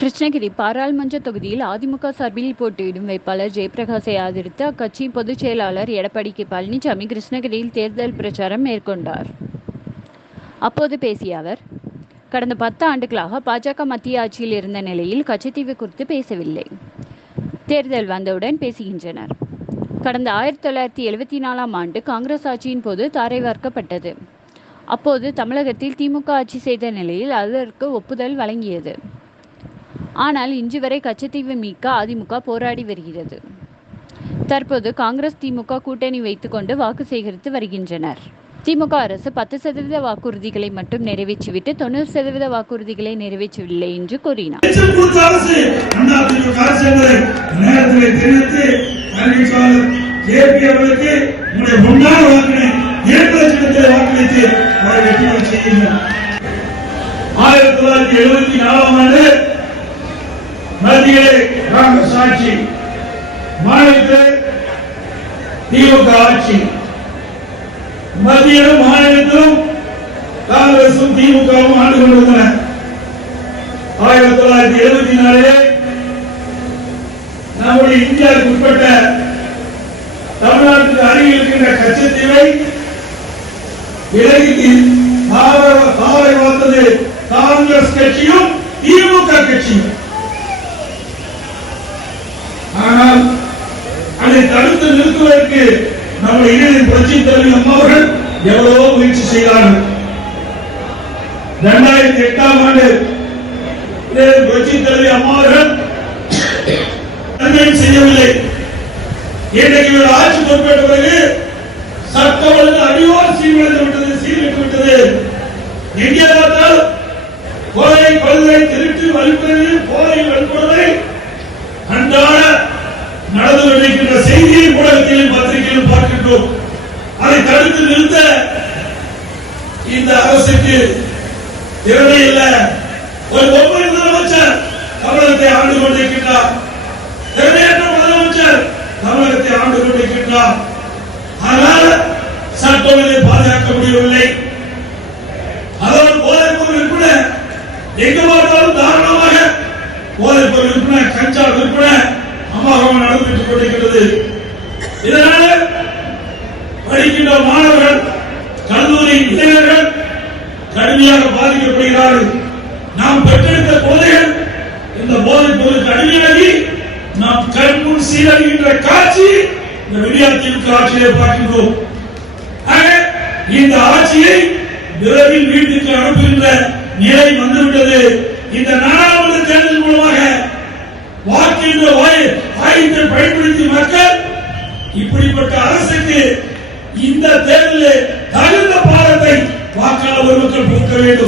கிருஷ்ணகிரி பாராளுமன்ற தொகுதியில் அதிமுக சார்பில் போட்டியிடும் வேட்பாளர் ஜெயபிரகாஷை ஆதரித்து அக்கட்சியின் பொதுச் செயலாளர் எடப்பாடி கே பழனிசாமி கிருஷ்ணகிரியில் தேர்தல் பிரச்சாரம் மேற்கொண்டார். அப்போது பேசிய அவர் கடந்த பத்து ஆண்டுகளாக பாஜக மத்திய ஆட்சியில் இருந்த நிலையில் கச்சத்தீவு குறித்து பேசவில்லை. தேர்தல் வந்தவுடன் பேசுகின்றனர். கடந்த ஆயிரத்தி தொள்ளாயிரத்தி எழுபத்தி நாலாம் ஆண்டு காங்கிரஸ் ஆட்சியின் போது தாரை வார்க்கப்பட்டது. அப்போது தமிழகத்தில் திமுக ஆட்சி செய்த நிலையில் அதற்கு ஒப்புதல் வழங்கியது. ஆனால் இன்று வரை கச்சத்தீவு மீட்க அதிமுக போராடி வருகிறது. தற்போது காங்கிரஸ் திமுக கூட்டணி வைத்துக்கொண்டு வாக்கு சேகரித்து வருகின்றனர். திமுக அரசு பத்து சதவீத வாக்குறுதிகளை மட்டும் நிறைவேற்றிவிட்டு தொண்ணூறு சதவீத வாக்குறுதிகளை நிறைவேற்றவில்லை என்று கூறினார். ஆயிரத்தி தொள்ளாயிரத்தி எழுபத்தி நாலாம் ஆண்டு மத்தியிலே காங்கிரஸ் ஆட்சி. மாநிலத்தில் திமுக ஆட்சி. மத்தியிலும் மாநிலத்திலும் காங்கிரசும் திமுகவும் ஆண்டு கொண்டிருந்தன. ஆயிரத்தி தொள்ளாயிரத்தி எழுபத்தி நாலிலே நம்முடைய இந்தியாவுக்கு உட்பட்ட தமிழ்நாட்டுக்கு அருகில் இருக்கின்ற கச்சத்தீவை விலகி தாவர- வளர்த்தது காங்கிரஸ் கட்சியும் திமுக கட்சியும் ஆனால் அதை தடுத்து செய்வதற்கு நம்முடைய இறுதி புரட்சி தலைவி அம்மாவர்கள் எவ்வளவோ முயற்சி செய்தார்கள். இரண்டாயிரத்தி எட்டாம் ஆண்டு இதே புரட்சி தலைவி அம்மாவர்கள் செய்யவில்லை. இன்றைக்கு இவர் ஆட்சி பொறுப்பேற்ற பிறகு சட்டம் ஒழுங்கு அடியோடு சீர்குலைந்து விட்டது சீர்கிட்டு விட்டது. எங்கே பார்த்தால் கொலை கொள்கை திருட்டு வழிப்பது போதை வழிபடுவதை அன்றாட வேண்டும். அதை தடுத்து நிறுத்த இந்த அரசுக்கு திறமை இல்லை. ஒரு ஒவ்வொரு முதலமைச்சர் தமிழகத்தை ஆண்டு கொண்டிருக்கின்றார். திறமையற்ற முதலமைச்சர் தமிழகத்தை ஆண்டு கொண்டிருக்கின்றார். ஆனால் சட்டங்களை பாதுகாக்க முடியவில்லை. அதோடு போதைப் பொருள் விற்பனை எங்க பார்த்தாலும் தாராளமாக போதைப் பொருள் விற்பனை கஞ்சா விற்பனை அம்மாவும் நடந்துட்டு கொண்டிருக்கிறது இதனால் பாதிக்கப்படுகிறார்கள். நாம் பெற்றெடுத்த போதைகள் இந்த போதை பொருளுக்கு அடிமையாகி நாம் கண்முன் சீரழிகின்ற காட்சி இந்த விடியா ஆட்சியை பார்க்கின்றோம். இந்த ஆட்சியை விரைவில் வீட்டுக்கு அனுப்புகின்ற நிலை வந்துவிட்டது. இந்த நாடாளுமன்ற தேர்தல் மூலமாக வாக்கின்ற வாய்- ஆயுதத்தை பயன்படுத்தி மக்கள் இப்படிப்பட்ட அரசுக்கு இந்த தேர்தலில் సంవత్సరాల వరకు పూర్తలేదు